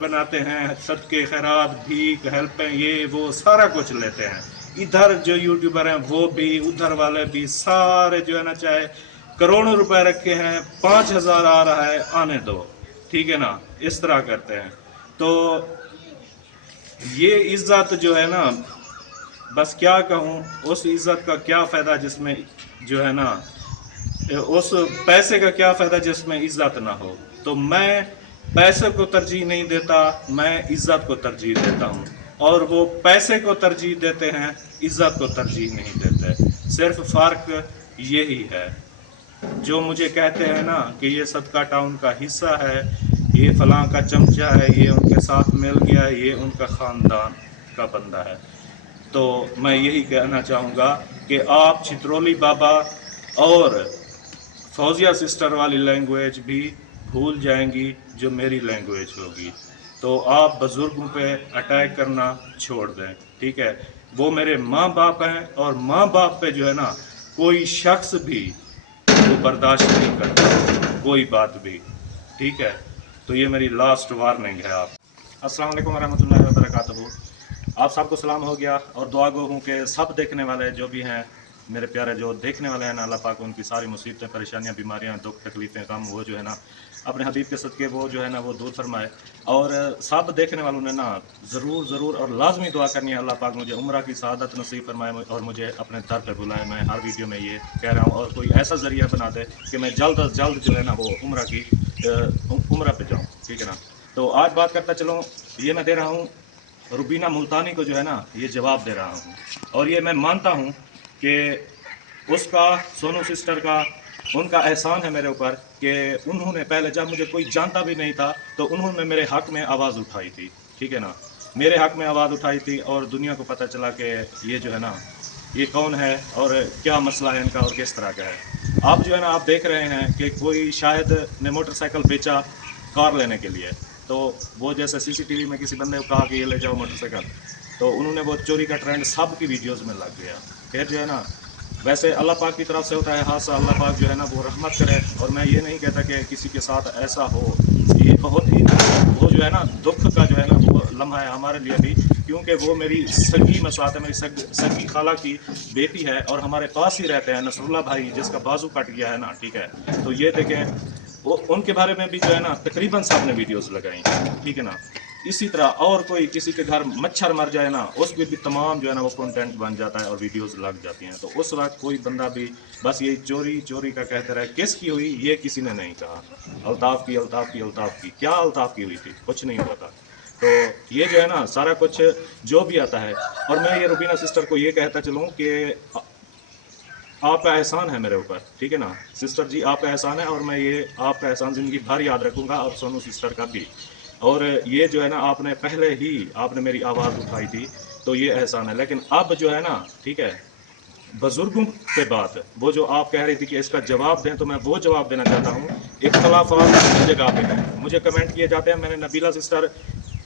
बनाते हैं, सदके खैरात भीख हेल्प ये वो सारा कुछ लेते हैं। इधर जो यूट्यूबर हैं वो भी, उधर वाले भी, सारे जो है ना, चाहे करोड़ों रुपए रखे हैं, 5,000 आ रहा है, आने दो, ठीक है ना, इस तरह करते हैं। तो ये इज्जत जो है ना, बस क्या कहूँ, उस इज्जत का क्या फ़ायदा जिसमें जो है ना, उस पैसे का क्या फ़ायदा जिसमें इज्जत ना हो। तो मैं पैसे को तरजीह नहीं देता, मैं इज्जत को तरजीह देता हूँ। और वो पैसे को तरजीह देते हैं, इज्जत को तरजीह नहीं देते। सिर्फ फ़र्क यही है। जो मुझे कहते हैं ना कि ये सदका टाउन का हिस्सा है, ये फलां का चमचा है, ये उनके साथ मिल गया, ये उनका ख़ानदान का बंदा है। तो मैं यही कहना चाहूँगा कि आप छितरौली बाबा और फौजिया सिस्टर वाली लैंग्वेज भी भूल जाएंगी जो मेरी लैंग्वेज होगी। तो आप बुज़ुर्गों पे अटैक करना छोड़ दें, ठीक है। वो मेरे माँ बाप हैं, और माँ बाप पे जो है ना, कोई शख्स भी वो बर्दाश्त नहीं करता, कोई बात भी, ठीक है। तो ये मेरी लास्ट वार्निंग है। आप अस्सलाम वालेकुम वरहमतुल्लाहि वबरकातुहू। आप सबको सलाम हो गया, और दुआ गो हूँ कि सब देखने वाले जो भी हैं, मेरे प्यारे जो देखने वाले हैं ना, अल्लाह पाक उनकी सारी मुसीबतें, परेशानियां, बीमारियां, दुख, तकलीफ़ें, गम, वो जो है ना, अपने हबीब के सदके वो जो है ना, वो दूर फरमाए। और सब देखने वालों ने ना ज़रूर और लाजमी दुआ करनी है, अल्लाह पाक मुझे उम्रा की सआदत नसीब फरमाए और मुझे अपने दर पे बुलाए। मैं हर वीडियो में ये कह रहा हूँ, और कोई ऐसा ज़रिया बना दे कि मैं जल्द अज जल्द जो है ना, वो उम्रा पे जाऊँ, ठीक है ना। तो आज बात करता चलूँ, ये मैं दे रहा हूँ रुबीना मुल्तानी को जो है ना, ये जवाब दे रहा हूँ। और ये मैं मानता हूँ कि उसका, सोनू सिस्टर का, उनका एहसान है मेरे ऊपर कि उन्होंने पहले, जब मुझे कोई जानता भी नहीं था, तो उन्होंने मेरे हक़ में आवाज़ उठाई थी, ठीक है ना। मेरे हक़ में आवाज़ उठाई थी, और दुनिया को पता चला कि ये जो है ना, ये कौन है और क्या मसला है इनका और किस तरह का है। आप जो है ना, आप देख रहे हैं कि कोई शायद ने मोटरसाइकिल बेचा कार लेने के लिए, तो वो जैसे सीसीटीवी में किसी बंदे को कहा कि ये ले जाओ मोटरसाइकिल, तो उन्होंने वो चोरी का ट्रेंड सब की वीडियोस में लग गया। फिर जो है ना, वैसे अल्लाह पाक की तरफ से होता है हादसा, अल्लाह पाक जो है ना, वो रहमत करे। और मैं ये नहीं कहता कि किसी के साथ ऐसा हो, ये बहुत ही वो जो है ना, दुख का जो है ना, वो लम्हा है हमारे लिए भी, क्योंकि वो मेरी सगी मसवात है, मेरी सगी खाला की बेटी है, और हमारे पास ही रहते हैं, नसरुल्लाह भाई जिसका बाजू कट गया है ना, ठीक है। तो ये देखें, वो उनके बारे में भी जो है ना, तकरीबन सब ने वीडियोस लगाई, ठीक है ना। इसी तरह और कोई किसी के घर मच्छर मर जाए ना, उस पर भी तमाम जो है ना, वो कंटेंट बन जाता है और वीडियोस लग जाती हैं। तो उस वक्त कोई बंदा भी बस ये चोरी चोरी का कहते रहे, किसकी हुई ये किसी ने नहीं कहा। अल्ताफ़ की, अल्ताफ़ की, अल्ताफ़ की, क्या अल्ताफ़ की हुई थी, कुछ नहीं हुआ था। तो ये जो है ना, सारा कुछ जो भी आता है। और मैं ये रुबीना सिस्टर को ये कहता चलूँ कि आपका एहसान है मेरे ऊपर, ठीक है ना सिस्टर जी, आपका एहसान है, और मैं ये आपका एहसान ज़िंदगी भर याद रखूँगा, और सोनू सिस्टर का भी। और ये जो है ना, आपने पहले ही आपने मेरी आवाज़ उठाई थी, तो ये एहसान है। लेकिन अब जो है ना, ठीक है, बुज़ुर्गों पे बात, वो जो आप कह रही थी कि इसका जवाब दें, तो मैं वो जवाब देना चाहता हूँ। इख्तलाफात हर जगह पे हैं, मुझे कमेंट किए जाते हैं। मैंने नबीला सिस्टर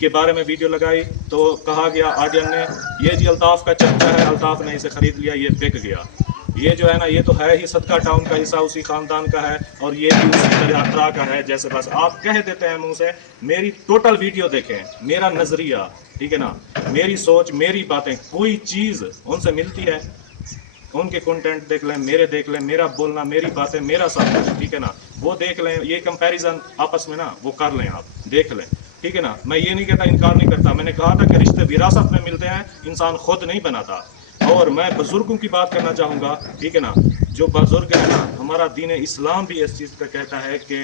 के बारे में वीडियो लगाई, तो कहा गया आर्यन ने, ये जी अल्ताफ़ का चमचा है, अल्ताफ़ ने इसे ख़रीद लिया, ये बिक गया। ये जो है ना, ये तो है ही सदका टाउन का हिस्सा, उसी ख़ानदान का है, और ये भी उसी तरह का है। जैसे बस आप कह देते हैं मुंह से, मेरी टोटल वीडियो देखें, मेरा नज़रिया, ठीक है ना, मेरी सोच, मेरी बातें, कोई चीज़ उनसे मिलती है, उनके कंटेंट देख लें, मेरे देख लें, मेरा बोलना, मेरी बातें, मेरा सब कुछ, ठीक है ना, वो देख लें। ये कंपैरिजन आपस में ना वो कर लें, आप देख लें, ठीक है ना। मैं ये नहीं कहता, इनकार नहीं करता, मैंने कहा था कि रिश्ते विरासत में मिलते हैं, इंसान खुद नहीं बनाता। और मैं बुजुर्गों की बात करना चाहूँगा, ठीक है ना। जो बुजुर्ग है ना, हमारा दीन इस्लाम भी इस चीज़ का कहता है कि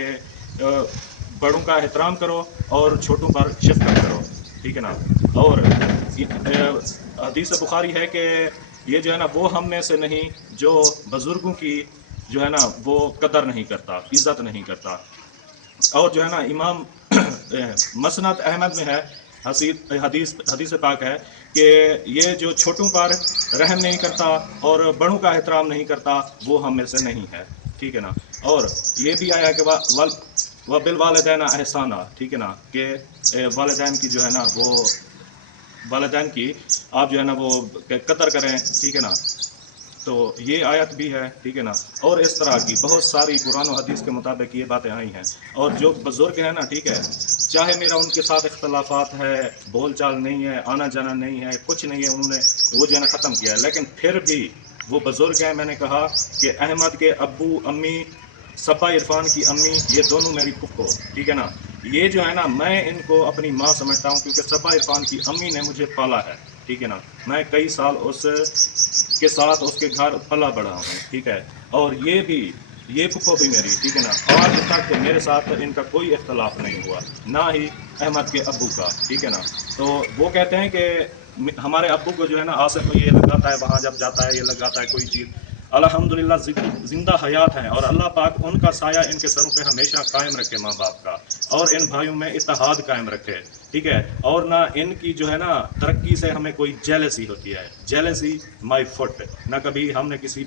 बड़ों का एहतराम करो और छोटों पर शफ़क़त करो, ठीक है ना। और हदीस बुखारी है कि ये जो है ना, वो हम में से नहीं जो बुज़ुर्गों की जो है ना, वो कदर नहीं करता, इज़्ज़त नहीं करता। और जो है ना, इमाम मसनद अहमद में है, हदीस पाक है कि ये जो छोटों पर रहम नहीं करता और बड़ों का एहतराम नहीं करता, वो हम में से नहीं है, ठीक है ना। और ये भी आया कि वह बिल वालिदैन एहसाना, ठीक है ना, कि वालिदैन की जो है ना, वो वालिदैन की आप जो है ना, वो कदर करें, ठीक है ना। تو یہ آیت بھی ہے، ٹھیک ہے نا، اور اس طرح کی بہت ساری قرآن و حدیث کے مطابق یہ باتیں آئی ہیں. اور جو بزرگ ہیں نا، ٹھیک ہے، چاہے میرا ان کے ساتھ اختلافات ہے، بول چال نہیں ہے، آنا جانا نہیں ہے، کچھ نہیں ہے، انہوں نے وہ جو ہے نا ختم کیا ہے، لیکن پھر بھی وہ بزرگ ہیں. میں نے کہا کہ احمد کے ابو امی، صبا عرفان کی امی، یہ دونوں میری پھپھو، ٹھیک ہے نا، یہ جو ہے نا میں ان کو اپنی ماں سمجھتا ہوں، کیونکہ صبا عرفان کی امی نے مجھے پالا ہے، ٹھیک ہے نا. میں کئی سال اس کے ساتھ اس کے گھر پلا بڑھا ہوں، ٹھیک ہے. اور یہ پھپھو بھی میری، ٹھیک ہے نا، آج تک میرے ساتھ ان کا کوئی اختلاف نہیں ہوا، نہ ہی احمد کے ابو کا، ٹھیک ہے نا. تو وہ کہتے ہیں کہ ہمارے ابو کو جو ہے نا آصف یہ لگاتا ہے، وہاں جب جاتا ہے یہ لگاتا ہے کوئی چیز. الحمدللہ زندہ حیات ہیں، اور اللہ پاک ان کا سایہ ان کے سروں پہ ہمیشہ قائم رکھے، ماں باپ کا، اور ان بھائیوں میں اتحاد قائم رکھے، ٹھیک ہے. اور نہ ان کی جو ہے نا ترقی سے ہمیں کوئی جیلسی ہوتی ہے. جیلسی مائی فٹ، نہ کبھی ہم نے کسی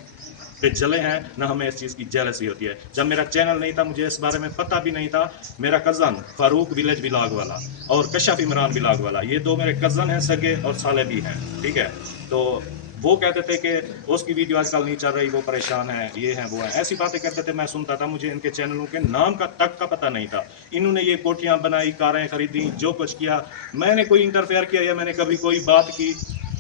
پہ جلے ہیں، نہ ہمیں اس چیز کی جیلسی ہوتی ہے. جب میرا چینل نہیں تھا، مجھے اس بارے میں پتہ بھی نہیں تھا. میرا کزن فاروق ولیج بلاگ والا اور کشف عمران بلاگ والا، یہ دو میرے کزن ہیں، سگے اور سالے بھی ہیں، ٹھیک ہے. تو وہ کہتے تھے کہ اس کی ویڈیو آج کل نہیں چل رہی، وہ پریشان ہے، یہ ہیں وہ ہیں، ایسی باتیں کرتے تھے. میں سنتا تھا، مجھے ان کے چینلوں کے نام کا تک کا پتہ نہیں تھا. انہوں نے یہ کوٹیاں بنائی، کاریں خریدی، جو کچھ کیا، میں نے کوئی انٹرفیئر کیا یا میں نے کبھی کوئی بات کی؟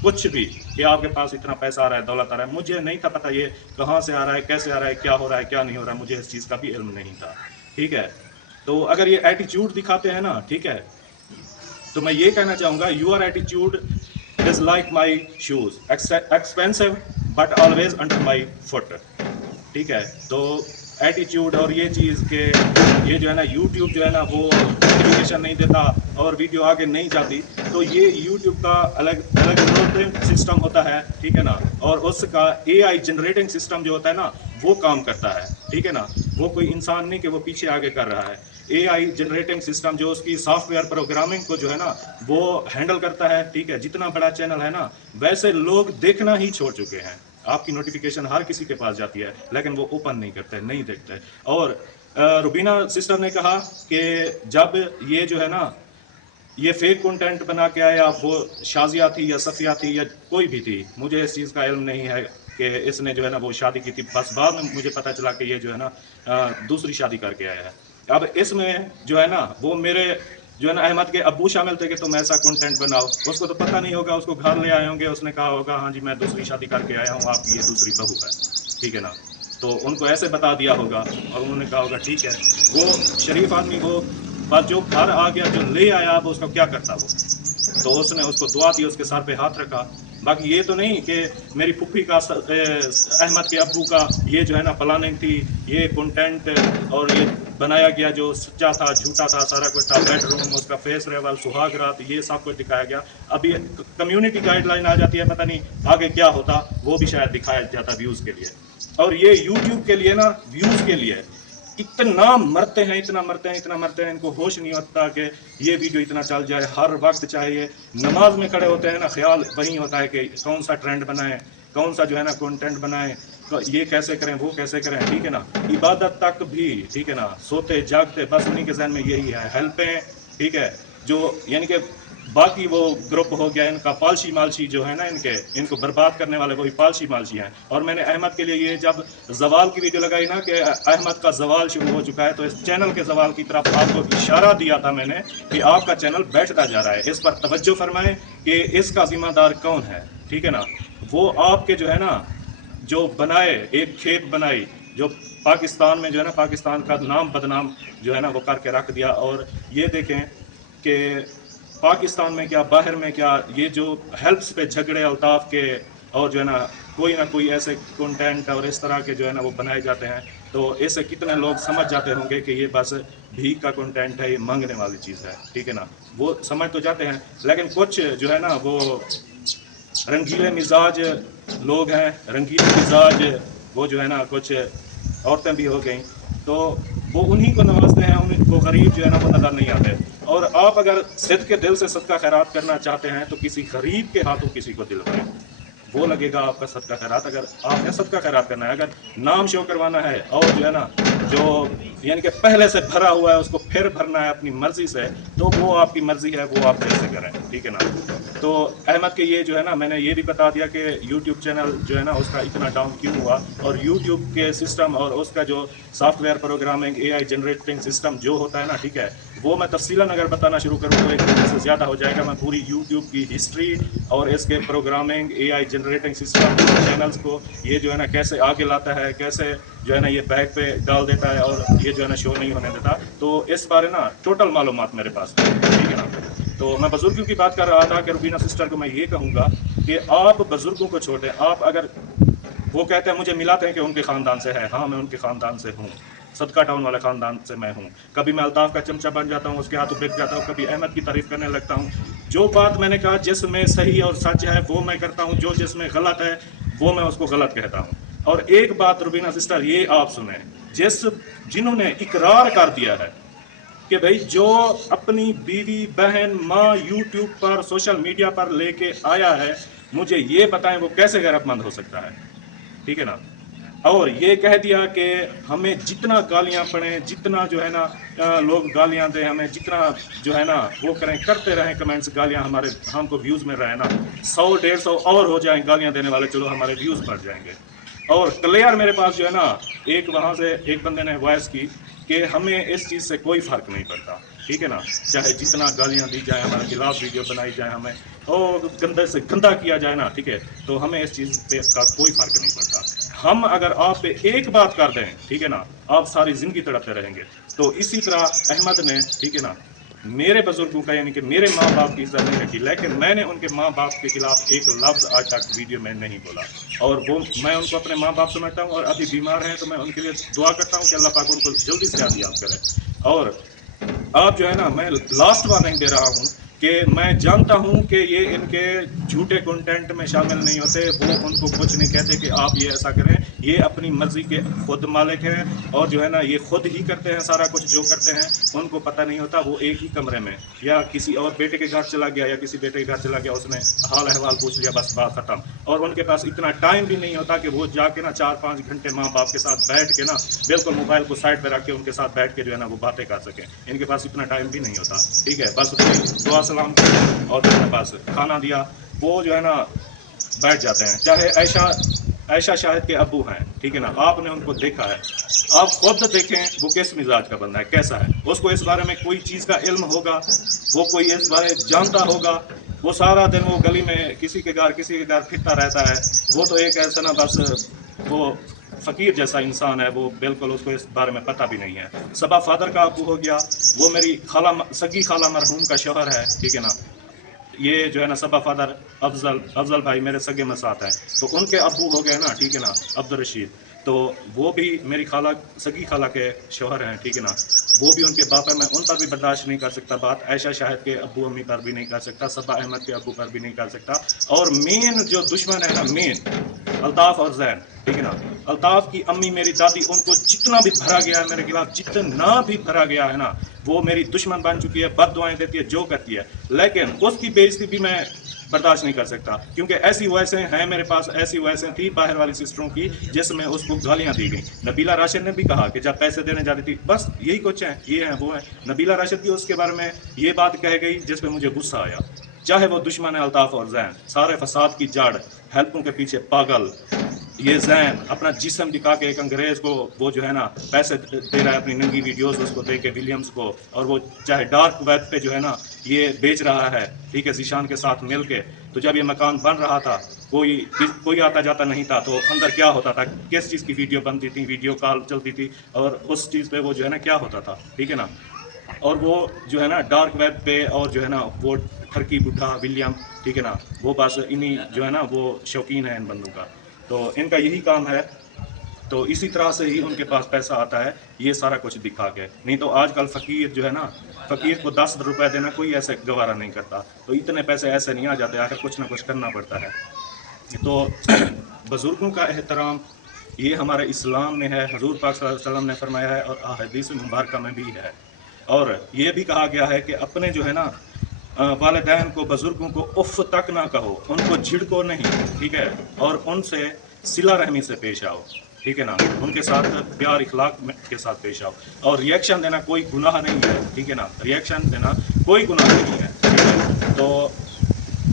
کچھ بھی، کہ آپ کے پاس اتنا پیسہ آ رہا ہے، دولت آ رہا ہے، مجھے نہیں تھا پتہ یہ کہاں سے آ رہا ہے، کیسے آ رہا ہے، کیا ہو رہا ہے، کیا نہیں ہو رہا ہے. مجھے اس چیز کا بھی علم نہیں تھا، ٹھیک ہے. تو اگر یہ ایٹیچیوڈ دکھاتے ہیں نا، ٹھیک ہے، تو میں یہ کہنا چاہوں گا، یور ایٹیچیوڈ is like my shoes, expensive but always under my feet, ٹھیک ہے. تو ایٹیچیوڈ اور یہ چیز کہ یہ جو ہے نا یوٹیوب جو ہے نا وہ نوٹیفیکیشن نہیں دیتا اور ویڈیو آگے نہیں جاتی، تو یہ یوٹیوب کا الگ الگ سسٹم ہوتا ہے، ٹھیک ہے نا. اور اس کا اے آئی جنریٹنگ سسٹم جو ہوتا ہے نا، وہ کام کرتا ہے، ٹھیک ہے نا. وہ کوئی انسان نہیں کہ وہ پیچھے آگے کر رہا ہے. اے آئی جنریٹنگ سسٹم جو اس کی سافٹ ویئر پروگرامنگ کو جو ہے نا وہ ہینڈل کرتا ہے، ٹھیک ہے. جتنا بڑا چینل ہے نا، ویسے لوگ دیکھنا ہی چھوڑ چکے ہیں. آپ کی نوٹیفیکیشن ہر کسی کے پاس جاتی ہے، لیکن وہ اوپن نہیں کرتے، نہیں دیکھتے. اور روبینہ سسٹر نے کہا کہ جب یہ جو ہے نا یہ فیک کنٹینٹ بنا کے آیا، وہ شازیہ تھی یا صفیہ تھی یا کوئی بھی تھی، مجھے اس چیز کا علم نہیں ہے کہ اس نے جو ہے نا وہ شادی کی تھی. بس بعد میں مجھے پتہ چلا کہ یہ جو ہے نا دوسری شادی کر کے آیا ہے. اب اس میں جو ہے نا وہ میرے جو ہے نا احمد کے ابو شامل تھے کہ تم ایسا کنٹینٹ بناؤ. اس کو تو پتہ نہیں ہوگا، اس کو گھر لے آئے ہوں گے، اس نے کہا ہوگا ہاں جی میں دوسری شادی کر کے آیا ہوں، آپ کی یہ دوسری بہو ہے، ٹھیک ہے نا. تو ان کو ایسے بتا دیا ہوگا اور انہوں نے کہا ہوگا ٹھیک ہے. وہ شریف آدمی، وہ بس جو گھر آ گیا، جو لے آیا، اب اس کو کیا کرتا وہ؟ تو اس نے اس کو دعا دی، اس کے سر پہ ہاتھ رکھا. باقی یہ تو نہیں کہ میری پھپھی کا احمد کے ابو کا یہ جو ہے نا پلاننگ تھی، یہ کنٹینٹ اور یہ بنایا گیا جو سچا تھا، جھوٹا تھا، سارا کچھ تھا. بیڈ روم، اس کا فیس ریول، سہاگ رات، یہ سب کچھ دکھایا گیا. اب یہ کمیونٹی گائیڈ لائن آ جاتی ہے، پتہ نہیں آگے کیا ہوتا، وہ بھی شاید دکھایا جاتا ویوز کے لیے. اور یہ یوٹیوب کے لیے نا، ویوز کے لیے اتنا مرتے ہیں، اتنا مرتے ہیں، اتنا مرتے ہیں، ان کو ہوش نہیں ہوتا کہ یہ ویڈیو اتنا چل جائے. ہر وقت چاہے یہ نماز میں کھڑے ہوتے ہیں نا، خیال وہی ہوتا ہے کہ کون سا ٹرینڈ بنائیں، کون سا جو ہے نا کنٹینٹ بنائیں، یہ کیسے کریں، وہ کیسے کریں، ٹھیک ہے نا. عبادت تک بھی، ٹھیک ہے نا، سوتے جاگتے بس انہیں کے ذہن میں یہی ہے، ہیلپیں، ٹھیک ہے. جو یعنی کہ باقی وہ گروپ ہو گیا ان کا پالشی مالشی جو ہے نا، ان کو برباد کرنے والے وہی پالشی مالشی ہیں. اور میں نے احمد کے لیے یہ جب زوال کی ویڈیو لگائی نا کہ احمد کا زوال شروع ہو چکا ہے، تو اس چینل کے زوال کی طرف آپ کو اشارہ دیا تھا میں نے کہ آپ کا چینل بیٹھتا جا رہا ہے، اس پر توجہ فرمائیں کہ اس کا ذمہ دار کون ہے، ٹھیک ہے نا. وہ آپ کے جو ہے نا جو بنائے، ایک کھیت بنائی، جو پاکستان میں جو ہے نا پاکستان کا نام بدنام جو ہے نا وہ کر کے رکھ دیا. اور یہ دیکھیں کہ پاکستان میں کیا، باہر میں کیا، یہ جو ہیلپس پہ جھگڑے الطاف کے اور جو ہے نا کوئی نہ کوئی ایسے کنٹینٹ اور اس طرح کے جو ہے نا وہ بنائے جاتے ہیں، تو اسے کتنے لوگ سمجھ جاتے ہوں گے کہ یہ بس بھیک کا کنٹینٹ ہے، یہ مانگنے والی چیز ہے، ٹھیک ہے نا. وہ سمجھ تو جاتے ہیں، لیکن کچھ جو ہے نا وہ رنگیلے مزاج لوگ ہیں، رنگیلے مزاج وہ جو ہے نا کچھ عورتیں بھی ہو گئیں، تو وہ انہی کو نوازتے ہیں، ان کو غریب جو ہے نا وہ نظر نہیں آتے. اور آپ اگر صدق کے دل سے صدقہ خیرات کرنا چاہتے ہیں تو کسی غریب کے ہاتھوں کسی کو دلوائیں. وہ لگے گا آپ کا صدقہ خیرات. اگر آپ نے صدقہ خیرات کرنا ہے, اگر نام شو کروانا ہے اور جو ہے نا جو یعنی کہ پہلے سے بھرا ہوا ہے اس کو پھر بھرنا ہے اپنی مرضی سے, تو وہ آپ کی مرضی ہے, وہ آپ کیسے کریں, ٹھیک ہے نا. تو احمد کے یہ جو ہے نا میں نے یہ بھی بتا دیا کہ یوٹیوب چینل جو ہے نا اس کا اتنا ڈاؤن کیوں ہوا, اور یوٹیوب کے سسٹم اور اس کا جو soft where programming a I generating system جو ہوتا ہے نا, ٹھیک ہے, وہ میں تفصیلاً اگر بتانا شروع کروں تو ایک گھنٹے سے زیادہ ہو جائے گا. میں پوری یوٹیوب کی ہسٹری اور اس کے پروگرامنگ اے آئی جنریٹنگ سسٹم چینلز کو یہ جو ہے نا کیسے آگے لاتا ہے, کیسے جو ہے نا یہ بیک پہ ڈال دیتا ہے اور یہ جو ہے نا شو نہیں ہونے دیتا, تو اس بارے نا ٹوٹل معلومات میرے پاس ہے, ٹھیک ہے نا. تو میں بزرگوں کی بات کر رہا تھا کہ روبینہ سسٹر کو میں یہ کہوں گا کہ آپ بزرگوں کو چھوڑ دیں. آپ اگر وہ کہتے ہیں مجھے ملاتے ہیں کہ ان کے خاندان سے ہے, ہاں میں ان کے خاندان سے ہوں, صدقہ ٹاؤن والے خاندان سے میں ہوں. کبھی میں الطاف کا چمچہ بن جاتا ہوں, اس کے ہاتھوں بک جاتا ہوں, کبھی احمد کی تعریف کرنے لگتا ہوں. جو بات میں نے کہا جس میں صحیح اور سچ ہے وہ میں کرتا ہوں, جو جس میں غلط ہے وہ میں اس کو غلط کہتا ہوں. اور ایک بات روبینہ سسٹر یہ آپ سنیں, جنہوں نے اقرار کر دیا ہے کہ بھائی جو اپنی بیوی بہن ماں یوٹیوب پر سوشل میڈیا پر لے کے آیا ہے, مجھے یہ بتائیں وہ کیسے غیرت مند ہو سکتا ہے, ٹھیک ہے نا. اور یہ کہہ دیا کہ ہمیں جتنا گالیاں پڑیں, جتنا جو ہے نا لوگ گالیاں دیں, ہمیں جتنا جو ہے نا وہ کریں, کرتے رہیں کمنٹس, گالیاں ہمارے ہم کو ویوز میں رہے نا 100-150 اور ہو جائیں گالیاں دینے والے, چلو ہمارے ویوز بڑھ جائیں گے. اور کلیئر میرے پاس جو ہے نا ایک وہاں سے ایک بندے نے وائس کی کہ ہمیں اس چیز سے کوئی فرق نہیں پڑتا, ٹھیک ہے نا, چاہے جتنا گالیاں دی جائیں, ہمارے خلاف ویڈیو بنائی جائے, ہمیں اور گندے سے گندا کیا جائے نا, ٹھیک ہے, تو ہمیں اس چیز پہ کا کوئی فرق نہیں پڑتا. ہم اگر آپ پہ ایک بات کر دیں, ٹھیک ہے نا, آپ ساری زندگی تڑپتے رہیں گے. تو اسی طرح احمد نے, ٹھیک ہے نا, میرے بزرگوں کا یعنی کہ میرے ماں باپ کی عزت نہیں رکھی, لیکن میں نے ان کے ماں باپ کے خلاف ایک لفظ آج تک ویڈیو میں نہیں بولا. اور وہ میں ان کو اپنے ماں باپ سمجھتا ہوں, اور ابھی بیمار ہیں تو میں ان کے لیے دعا کرتا ہوں کہ اللہ پاک ان کو جلدی سے یاد کرے. اور آپ جو ہے نا, میں لاسٹ وارننگ دے رہا ہوں کہ میں جانتا ہوں کہ یہ ان کے جھوٹے کنٹینٹ میں شامل نہیں ہوتے, وہ ان کو کچھ نہیں کہتے کہ آپ یہ ایسا کریں, یہ اپنی مرضی کے خود مالک ہیں, اور جو ہے نا یہ خود ہی کرتے ہیں سارا کچھ جو کرتے ہیں, ان کو پتہ نہیں ہوتا. وہ ایک ہی کمرے میں یا کسی اور بیٹے کے گھر چلا گیا یا کسی بیٹے کے گھر چلا گیا, اس نے حال احوال پوچھ لیا, بس بات ختم. اور ان کے پاس اتنا ٹائم بھی نہیں ہوتا کہ وہ جا کے نا 4-5 گھنٹے ماں باپ کے ساتھ بیٹھ کے نا بالکل موبائل کو سائڈ پہ رکھ کے ان کے ساتھ بیٹھ کے جو ہے نا وہ باتیں کر سکیں. ان کے پاس اتنا ٹائم بھی نہیں ہوتا, ٹھیک ہے. بس دعا سلام اور جو ہے بس کھانا دیا, وہ جو ہے نا بیٹھ جاتے ہیں. چاہے عائشہ شاہد کے ابو ہیں, ٹھیک ہے نا, آپ نے ان کو دیکھا ہے, آپ خود دیکھیں وہ کس مزاج کا بندہ ہے, کیسا ہے. اس کو اس بارے میں کوئی چیز کا علم ہوگا, وہ کوئی اس بارے جانتا ہوگا, وہ سارا دن وہ گلی میں کسی کے گھر پھرتا رہتا ہے. وہ تو ایک ایسا نا بس وہ فقیر جیسا انسان ہے, وہ بالکل اس کو اس بارے میں پتہ بھی نہیں ہے. صبا فادر کا ابو ہو گیا, وہ میری سگی خالہ مرحوم کا شوہر ہے, ٹھیک ہے نا. یہ جو ہے نا صبا فادر افضل بھائی میرے سگے میں ساتھ ہیں, تو ان کے ابو ہو گئے نا, ٹھیک ہے نا, عبدالرشید, تو وہ بھی میری سگی خالہ کے شوہر ہیں, ٹھیک ہے نا. وہ بھی ان کے باپ ہیں, میں ان پر بھی برداشت نہیں کر سکتا بات. عائشہ شاہد کے ابو امی پر بھی نہیں کر سکتا, صبا احمد کے ابو پر بھی نہیں کر سکتا. اور مین جو دشمن ہے نا, مین الطاف اور زین, ٹھیک ہے نا. الطاف کی امی میری دادی, ان کو جتنا بھی بھرا گیا ہے میرے خلاف, جتنا بھی بھرا گیا ہے نا, وہ میری دشمن بن چکی ہے, بد دعائیں دیتی ہے, جو کرتی ہے. لیکن اس کی بے عزتی بھی میں برداشت نہیں کر سکتا, کیونکہ ایسی وائسیں ہیں میرے پاس, ایسی وائسیں تھی باہر والی سسٹروں کی جس میں اس کو گالیاں دی گئیں. نبیلہ راشد نے بھی کہا کہ جب پیسے دینے جاتی تھی, بس یہی کچھ ہیں, یہ ہیں وہ ہیں. نبیلہ راشد کی اس کے بارے میں یہ بات کہہ گئی جس پہ مجھے غصہ آیا. چاہے وہ دشمن ہے الطاف اور زین, سارے فساد کی جڑ, ہیلپوں کے پیچھے پاگل. یہ زین اپنا جسم دکھا کے ایک انگریز کو وہ جو ہے نا پیسے دے رہا ہے, اپنی ننگی ویڈیوز اس کو دے کے ولیمز کو, اور وہ چاہے ڈارک ویب پہ جو ہے نا یہ بیچ رہا ہے, ٹھیک ہے, ذیشان کے ساتھ مل کے. تو جب یہ مکان بن رہا تھا, کوئی آتا جاتا نہیں تھا, تو اندر کیا ہوتا تھا, کس چیز کی ویڈیو بنتی تھی, ویڈیو کال چلتی تھی, اور اس چیز پہ وہ جو ہے نا کیا ہوتا تھا, ٹھیک ہے نا. اور وہ جو ہے نا ڈارک ویب پہ, اور جو ہے نا وہ ٹھرکی بڈھا ولیم, ٹھیک ہے نا, وہ بس انہی جو ہے نا وہ شوقین ہیں ان بندوں کا. تو ان کا یہی کام ہے, تو اسی طرح سے ہی ان کے پاس پیسہ آتا ہے, یہ سارا کچھ دکھا کے. نہیں تو آج کل فقیر جو ہے نا, فقیر کو 10 روپے دینا کوئی ایسے گوارا نہیں کرتا, تو اتنے پیسے ایسے نہیں آ جاتے, آخر کچھ نہ کچھ کرنا پڑتا ہے. تو بزرگوں کا احترام یہ ہمارے اسلام میں ہے, حضور پاک صلی اللہ علیہ وسلم نے فرمایا ہے, اور احادیث مبارکہ میں بھی ہے. اور یہ بھی کہا گیا ہے کہ اپنے جو ہے نا वालिदैन को, बुजुर्गों को उफ तक ना कहो, उनको झिड़को नहीं, ठीक है, और उनसे सिला रहमी से पेश आओ, ठीक है ना, उनके साथ प्यार इखलाक के साथ पेश आओ। और रिएक्शन देना कोई गुनाह नहीं है, ठीक है ना, रिएक्शन देना कोई गुनाह नहीं है, ठीक है। तो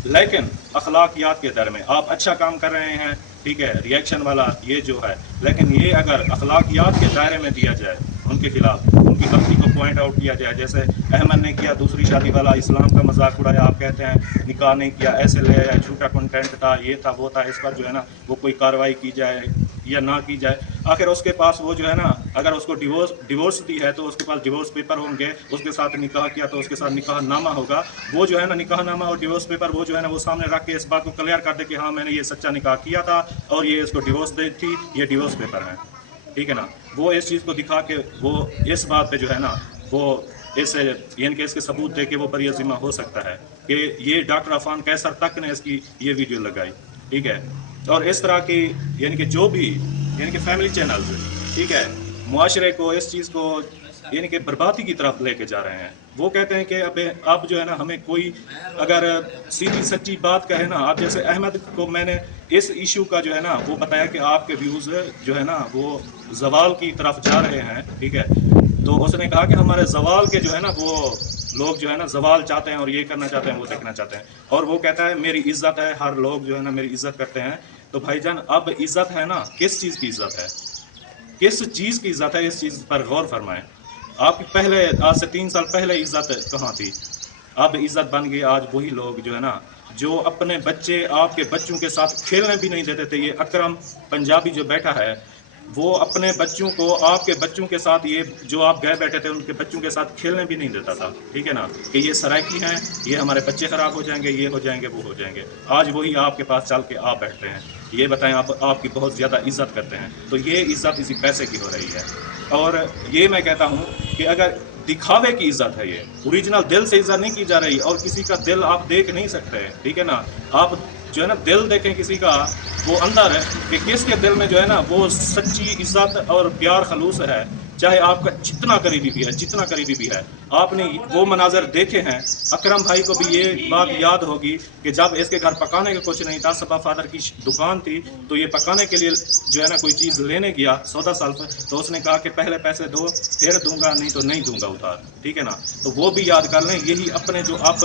लेकिन अखलाकियात के दर में आप अच्छा काम कर रहे हैं, ठीक है, रिएक्शन वाला ये जो है, लेकिन ये अगर अखलाकियात के दायरे में दिया जाए, उनके खिलाफ उनकी गलती को पॉइंट आउट किया जाए, जैसे अहमद ने किया दूसरी शादी वाला, इस्लाम का मजाक उड़ाया, आप कहते हैं निकाह नहीं किया, ऐसे ले आया, झूठा कंटेंट था, ये था वो था, इस पर जो है ना वो कोई कार्रवाई की जाए या ना की जाए। आखिर उसके पास वो जो है ना, अगर उसको डिवोर्स दी है तो उसके पास डिवोर्स पेपर होंगे, उसके साथ निकाह किया तो उसके साथ निकाह नामा होगा, वो जो है ना निकाह नामा और डिवोर्स पेपर वो जो है ना वो सामने रख के इस बात को क्लियर कर दे कि हाँ मैंने ये सच्चा निकाह किया था और ये इसको डिवोर्स दी थी, ये डिवोर्स पेपर है, ठीक है ना। वो इस चीज़ को दिखा के वो इस बात पे जो है ना वो इस यानी कि इसके सबूत दे के वो बरी ज़िम्मा हो सकता है कि ये डॉक्टर अफान कैसर तक ने इसकी ये वीडियो लगाई, ठीक है। और इस तरह की यानी कि जो भी यानी कि फैमिली चैनल्स, ठीक है, मुआशरे को इस चीज़ को यानी कि बर्बादी की तरफ लेके जा रहे हैं। वो कहते हैं कि अब जो है ना हमें कोई अगर सीधी सच्ची बात कहे ना, आप जैसे अहमद को मैंने इस इशू का जो है ना वो बताया कि आपके व्यूज़ जो है ना वो जवाल की तरफ जा रहे हैं, ठीक है। तो उसने कहा कि हमारे जवाल के जो है ना वो लोग जो है ना जवाल चाहते हैं और ये करना चाहते हैं, वो देखना चाहते हैं। और वो कहता है मेरी इज्जत है, हर लोग जो है ना मेरी इज्जत करते हैं। तो भाईजान अब इज्जत है ना, किस चीज़ की इज्जत है, किस चीज़ की इज्जत है, इस चीज़ पर गौर फरमाएं। आपकी पहले आज से 3 साल पहले इज्जत कहाँ थी, अब इज्जत बन गई। आज वही लोग जो है ना जो अपने बच्चे आपके बच्चों के साथ खेलने भी नहीं देते थे, ये अकरम पंजाबी जो बैठा है वो अपने बच्चों को आपके बच्चों के साथ, ये जो आप गए बैठे थे उनके बच्चों के साथ खेलने भी नहीं देता था, ठीक है ना, कि ये सराइकी हैं, ये हमारे बच्चे ख़राब हो जाएंगे, ये हो जाएंगे, वो हो जाएंगे। आज वही आपके पास चल के आप बैठते हैं, ये बताएं आप आपकी बहुत ज़्यादा इज्जत करते हैं। तो ये इज्जत इसी पैसे की हो रही है। और ये मैं कहता हूँ कि अगर दिखावे की इज्जत है, ये ओरिजिनल दिल से इज्जत नहीं की जा रही, और किसी का दिल आप देख नहीं सकते, ठीक है ना। आप जो है ना दिल देखें किसी का, वो अंदर है कि किसके दिल में जो है ना वो सच्ची इज्जत और प्यार खलूस है, चाहे आपका जितना करीबी भी है, जितना करीबी भी है। आपने वो मनाजर देखे हैं। अकरम भाई को भी ये बात याद होगी कि जब इसके घर पकाने का कुछ नहीं था, सबा फादर की दुकान थी, तो ये पकाने के लिए जो है ना कोई चीज़ लेने गया 14 साल पर, तो उसने कहा कि पहले पैसे दो फिर दूंगा, नहीं तो नहीं दूंगा उधार, ठीक है ना। तो वो भी याद कर लें। यही अपने जो आप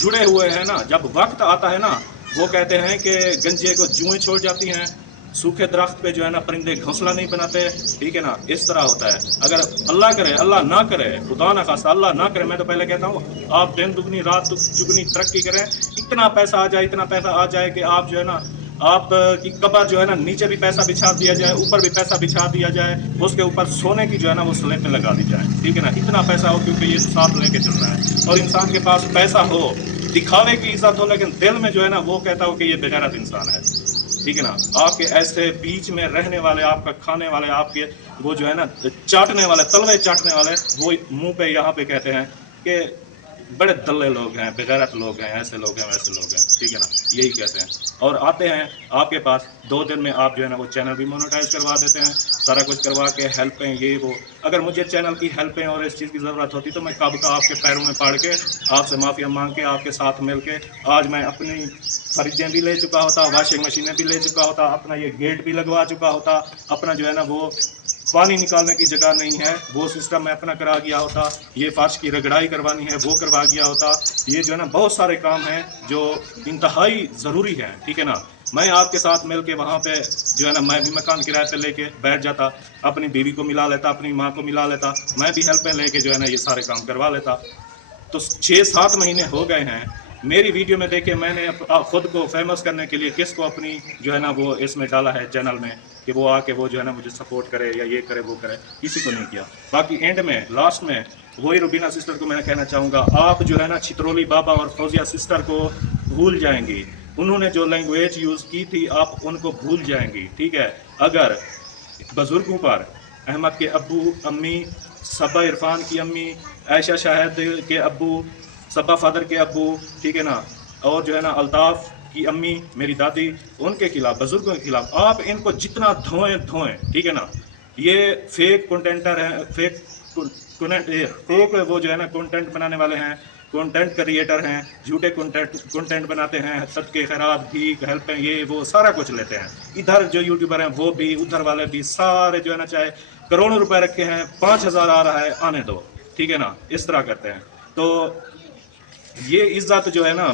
जुड़े हुए हैं ना, जब वक्त आता है ना, वो कहते हैं कि गंजे को जुएं छोड़ जाती हैं, सूखे दरख्त पे जो है ना परिंदे घोंसला नहीं बनाते, ठीक है ना। इस तरह होता है। अगर अल्लाह करे, अल्लाह ना करे, खुदा ना खास्ता अल्लाह ना करे, मैं तो पहले कहता हूँ आप दिन दुगनी रात दुगनी तरक्की करें, इतना पैसा आ जाए, इतना पैसा आ जाए कि आप जो है ना आप की कब्र जो है ना नीचे भी पैसा बिछा दिया जाए, ऊपर भी पैसा बिछा दिया जाए, उसके ऊपर सोने की जो है ना वो स्लेटें लगा दी जाए, ठीक है ना। इतना पैसा हो, क्योंकि ये साथ लेके चलना है। और इंसान के पास पैसा हो, दिखावे की इज्जत हो, लेकिन दिल में जो है ना वो कहता हो कि ये बेगैरत इंसान है, ठीक है ना। आपके ऐसे बीच में रहने वाले, आपका खाने वाले, आपके वो जो है ना चाटने वाले, तलवे चाटने वाले, वो मुंह पे यहाँ पे कहते हैं कि बड़े दल्ले लोग हैं, बेगैरत लोग हैं, ऐसे लोग हैं, वैसे लोग हैं, ठीक है ना, यही कहते हैं। और आते हैं आपके पास 2 दिन में आप जो है ना वो चैनल भी मोनेटाइज करवा देते हैं, सारा कुछ करवा के हेल्पें ये वो। अगर मुझे चैनल की हेल्पें और इस चीज़ की ज़रूरत होती तो मैं कब का आपके पैरों में पड़ के आपसे माफ़िया मांग के आपके साथ मिल के आज मैं अपनी फ्रिजें भी ले चुका होता, वॉशिंग मशीनें भी ले चुका होता, अपना ये गेट भी लगवा चुका होता, अपना जो है ना वो पानी निकालने की जगह नहीं है वो सिस्टम मैं अपना करा गया होता, ये फर्श की रगड़ाई करवानी है वो करवा गया होता। ये जो है ना बहुत सारे काम हैं जो इंतहाई ज़रूरी हैं, ठीक है ना। मैं आपके साथ मिल के वहाँ पे जो है ना मैं भी मकान किराए पे लेके बैठ जाता, अपनी बीवी को मिला लेता, अपनी माँ को मिला लेता, मैं भी हेल्पें लेके जो है ना ये सारे काम करवा लेता। तो 6-7 महीने हो गए हैं। मेरी वीडियो में देखिए मैंने ख़ुद को फेमस करने के लिए किसको अपनी जो है ना वो इसमें डाला है चैनल में कि वो आके वो जो है ना मुझे सपोर्ट करे या ये करे वो करे, किसी को नहीं किया। बाकी एंड में लास्ट में वही रुबीना सिस्टर को मैं कहना चाहूँगा, आप जो है ना छितरौली बाबा और फौजिया सिस्टर को भूल जाएंगी। उन्होंने जो लैंग्वेज यूज़ की थी आप उनको भूल जाएंगी, ठीक है। अगर बुज़ुर्गों पर अहमद के अब्बू अम्मी, सबा इरफान की अम्मी, आयशा शाहिद के अब्बू, सबा फादर के अब्बू, ठीक है ना, और जो है ना अल्ताफ़ की अम्मी मेरी दादी, उनके खिलाफ, बुज़ुर्गों के खिलाफ आप इनको जितना धोएं, ठीक है ना। ये फेक कंटेंटर हैं, फेक वो जो है ना कंटेंट बनाने वाले हैं, कंटेंट क्रिएटर हैं, झूठे कंटेंट बनाते हैं, सदके खैरात भीख हेल्पें ये वो सारा कुछ लेते हैं। इधर जो यूट्यूबर हैं वो भी, उधर वाले भी, सारे जो है ना, चाहे करोड़ों रुपए रखे हैं, 5,000 आ रहा है, आने दो, ठीक है ना, इस तरह करते हैं। तो ये इज्जत जो है ना,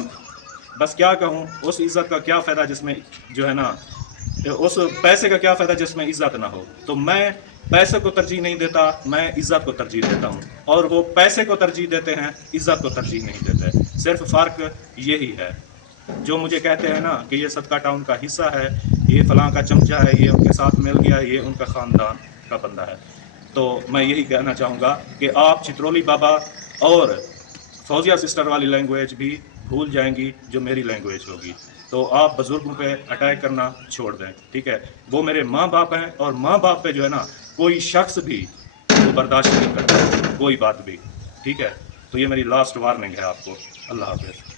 बस क्या कहूँ, उस इज्जत का क्या फ़ायदा जिसमें जो है ना, उस पैसे का क्या फ़ायदा जिसमें इज्जत ना हो। तो मैं पैसे को तरजीह नहीं देता, मैं इज्जत को तरजीह देता हूँ, और वो पैसे को तरजीह देते हैं, इज्जत को तरजीह नहीं देते। सिर्फ फ़र्क यही है। जो मुझे कहते हैं ना कि ये सदका टाउन का हिस्सा है, ये फलां का चमचा है, ये उनके साथ मिल गया, ये उनका ख़ानदान का बंदा है, तो मैं यही कहना चाहूँगा कि आप चित्रोली बाबा और फौजिया सिस्टर वाली लैंग्वेज भी भूल जाएंगी जो मेरी लैंग्वेज होगी। तो आप बुज़ुर्गों पे अटैक करना छोड़ दें, ठीक है। वो मेरे माँ बाप हैं, और माँ बाप पे जो है ना, कोई शख्स भी वो बर्दाश्त नहीं करता, कोई बात भी, ठीक है। तो ये मेरी लास्ट वार्निंग है आपको। अल्लाह हाफ़िज़।